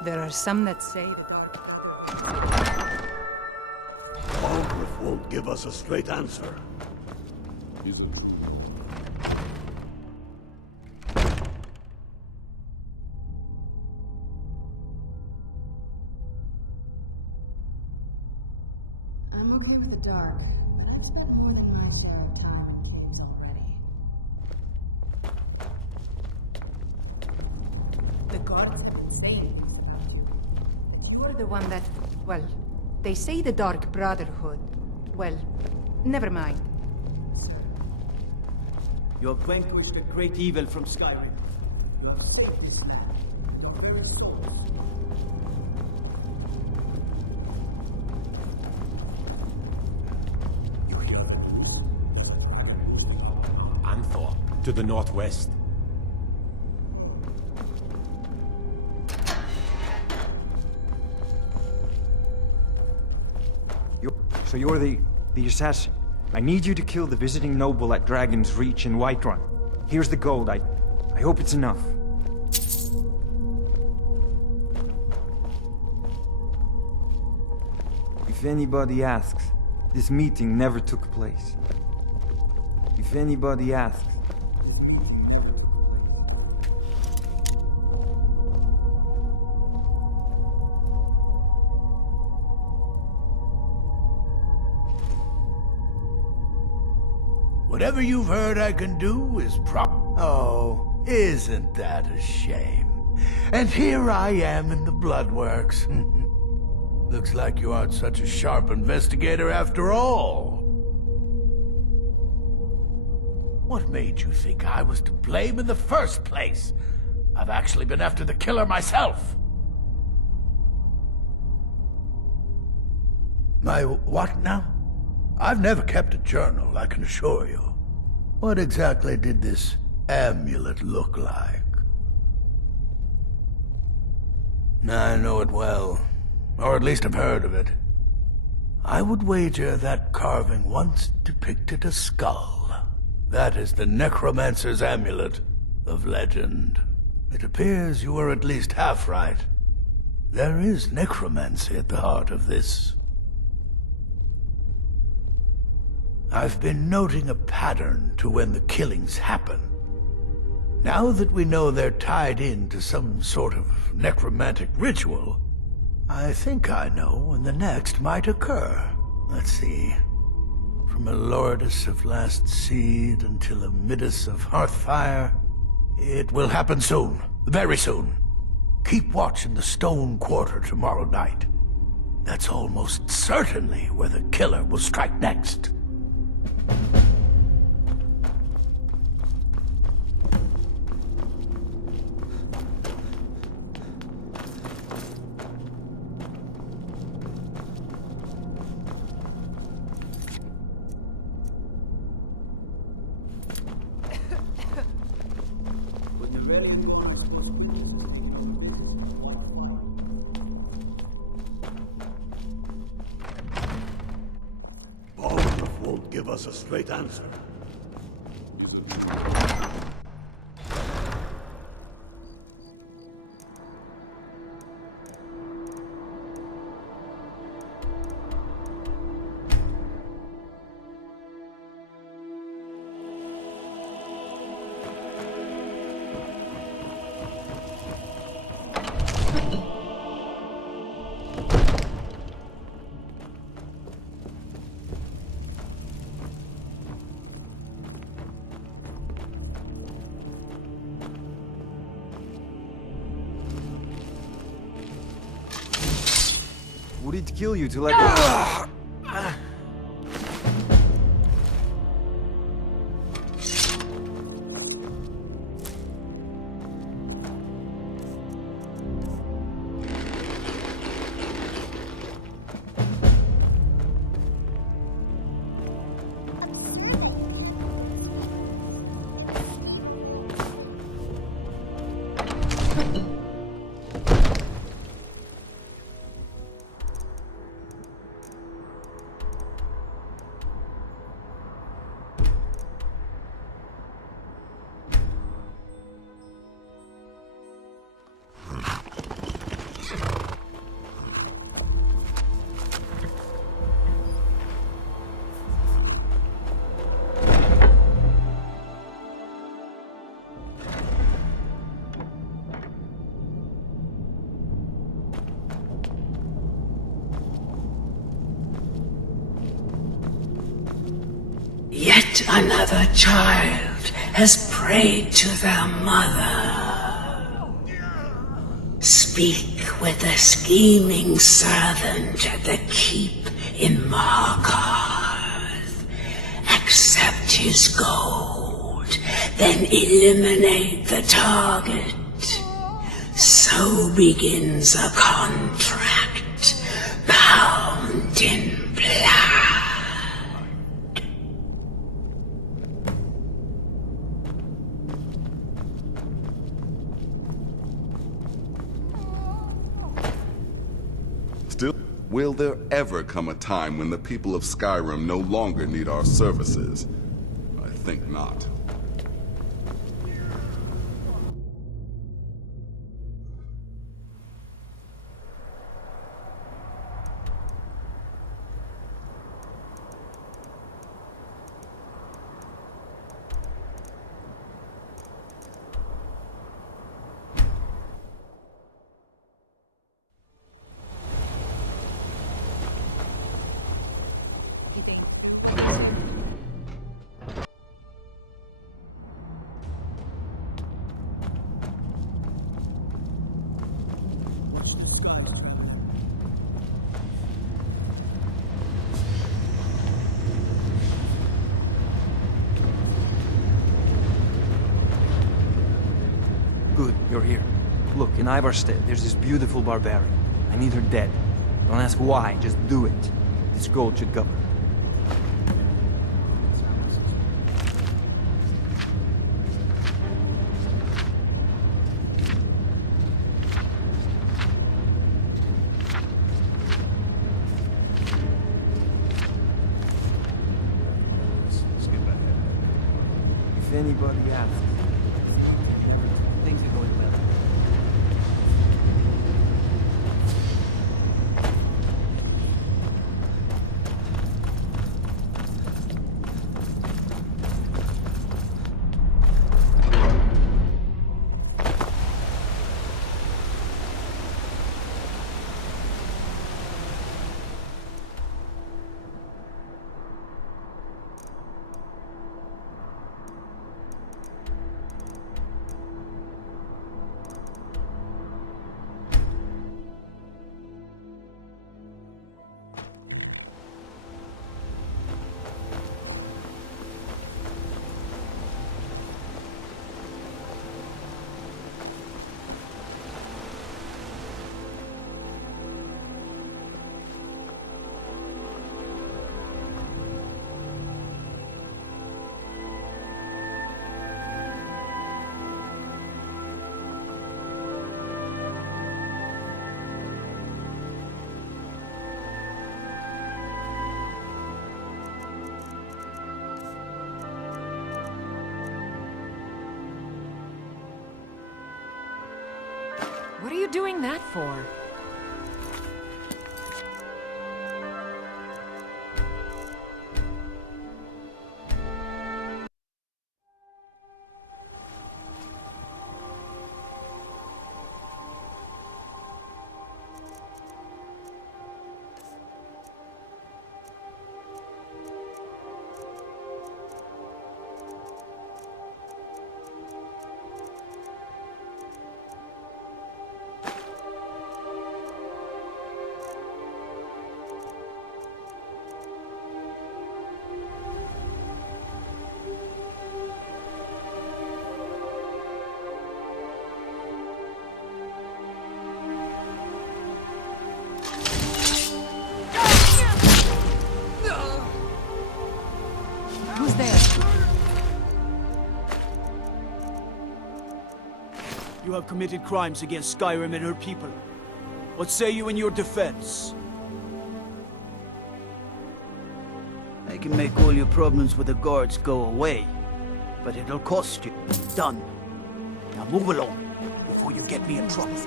There are some that say the Dark... Aldrich won't give us a straight answer. I'm okay with the dark, but I've spent more than my share of time in caves already. The guards say you're the one that... Well, they say the Dark Brotherhood. Well, never mind. You have vanquished a great evil from Skyrim. You have saved this land. Your very own. You hear Anthor, to the northwest. So you're the assassin. I need you to kill the visiting noble at Dragon's Reach in Whiterun. Here's the gold. I hope it's enough. If anybody asks, this meeting never took place. If anybody asks, Whatever you've heard I can do is Oh, isn't that a shame? And here I am in the Bloodworks. Looks like you aren't such a sharp investigator after all. What made you think I was to blame in the first place? I've actually been after the killer myself. My what now? I've never kept a journal, I can assure you. What exactly did this amulet look like? I know it well. Or at least I've heard of it. I would wager that carving once depicted a skull. That is the necromancer's amulet of legend. It appears you were at least half right. There is necromancy at the heart of this. I've been noting a pattern to when the killings happen. Now that we know they're tied in to some sort of necromantic ritual, I think I know when the next might occur. Let's see. From a Lourdes of Last Seed until a Midas of Hearthfire, it will happen soon. Very soon. Keep watch in the Stone Quarter tomorrow night. That's almost certainly where the killer will strike next. Won't give us a straight answer. Would it kill you to let go? Yet another child has prayed to their mother. Speak with the scheming servant at the keep in Markarth. Accept his gold, then eliminate the target. So begins a contract bound in blood. Still, will there ever come a time when the people of Skyrim no longer need our services? I think not. Good, you're here. Look, in Ivarstead, there's this beautiful barbarian. I need her dead. Don't ask why, just do it. This gold should cover her. everybody asks. Things are going well. What are you doing that for? Who's there? You have committed crimes against Skyrim and her people. What say you in your defense? I can make all your problems with the guards go away, but it'll cost you. Done. Now move along, before you get me in trouble.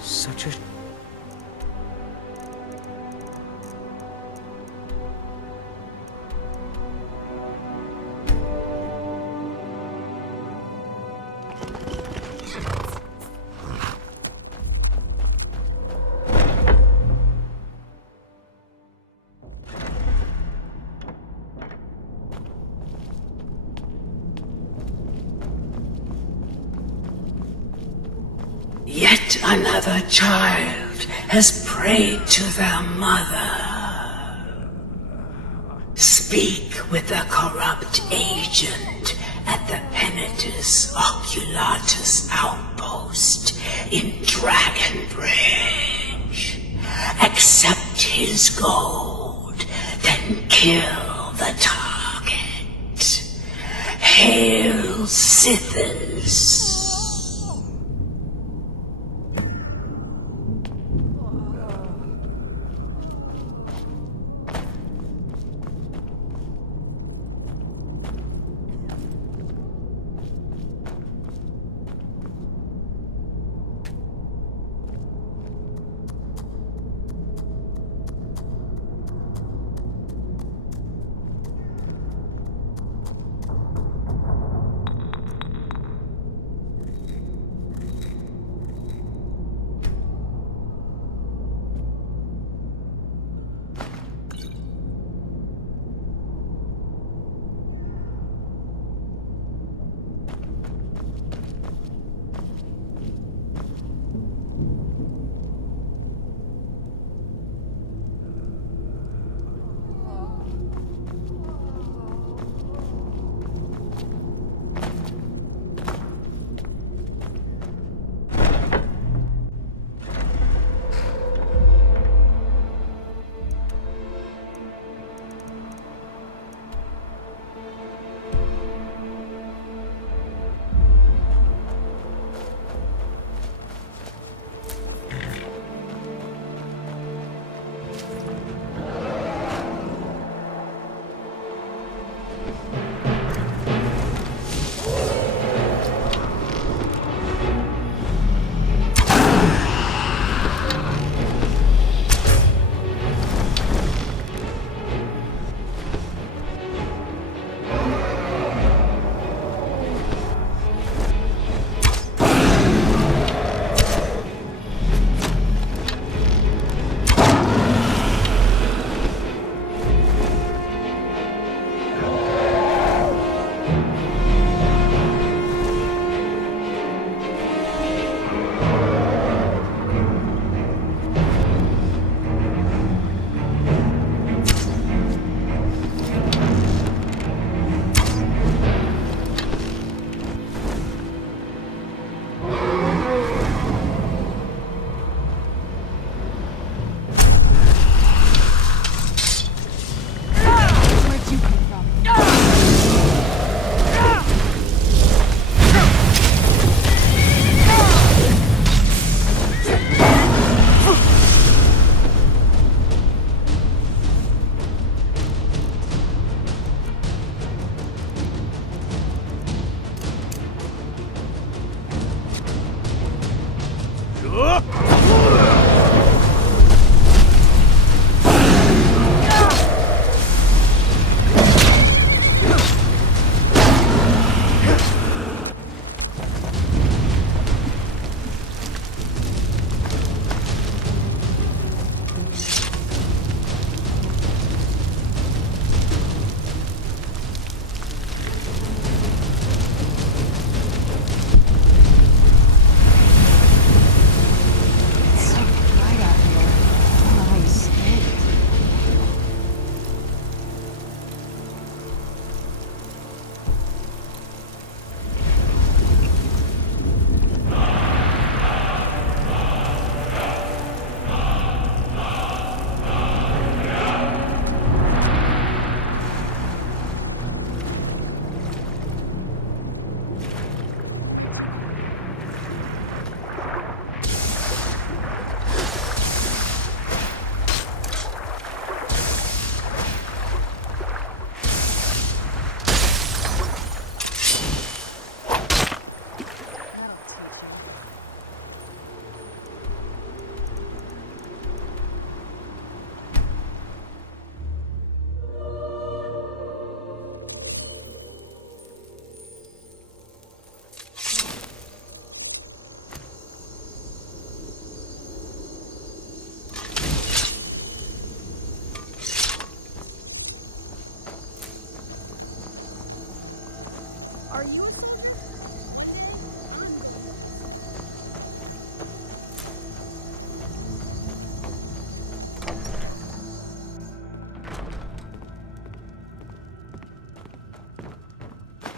Such a... Yet another child has prayed to their mother. Speak with the corrupt agent at the Penitus Oculatus outpost in Dragonbridge. Accept his gold, then kill the target. Hail Sithers!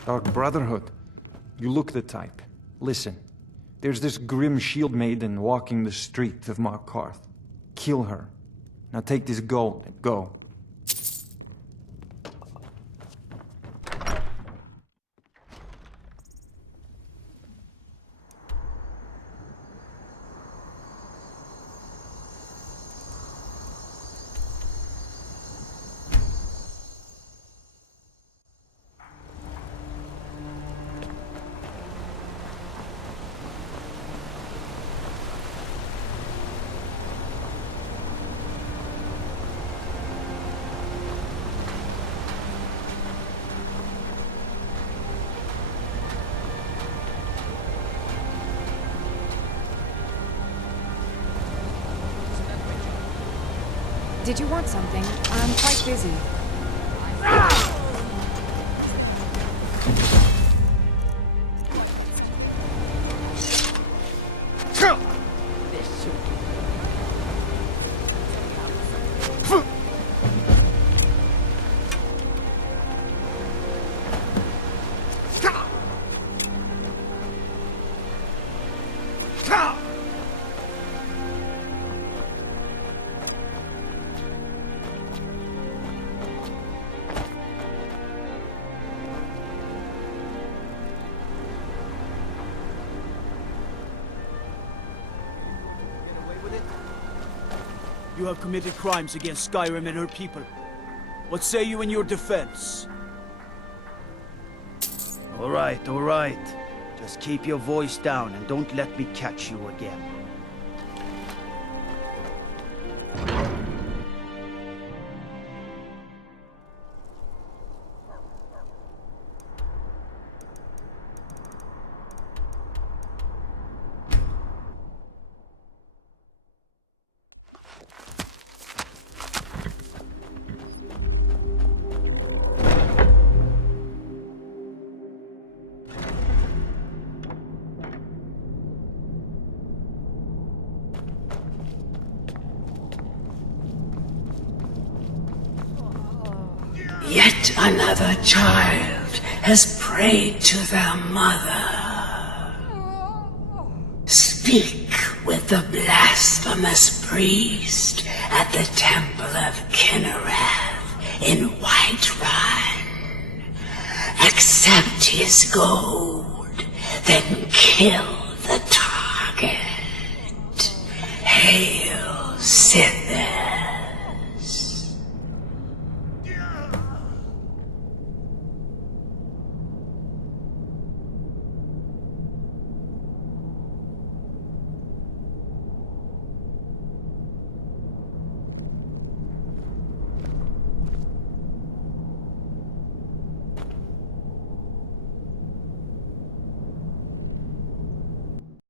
Dark Brotherhood. You look the type. Listen, there's this grim shield maiden walking the street of Markarth. Kill her. Now take this gold and go. Did you want something? I'm quite busy. You have committed crimes against Skyrim and her people. What say you in your defense? All right. Just keep your voice down and don't let me catch you again. Yet another child has prayed to their mother. Speak with the blasphemous priest at the temple of Kinnereth in Whiterun. Accept his gold, then kill the target. Hail, Sith.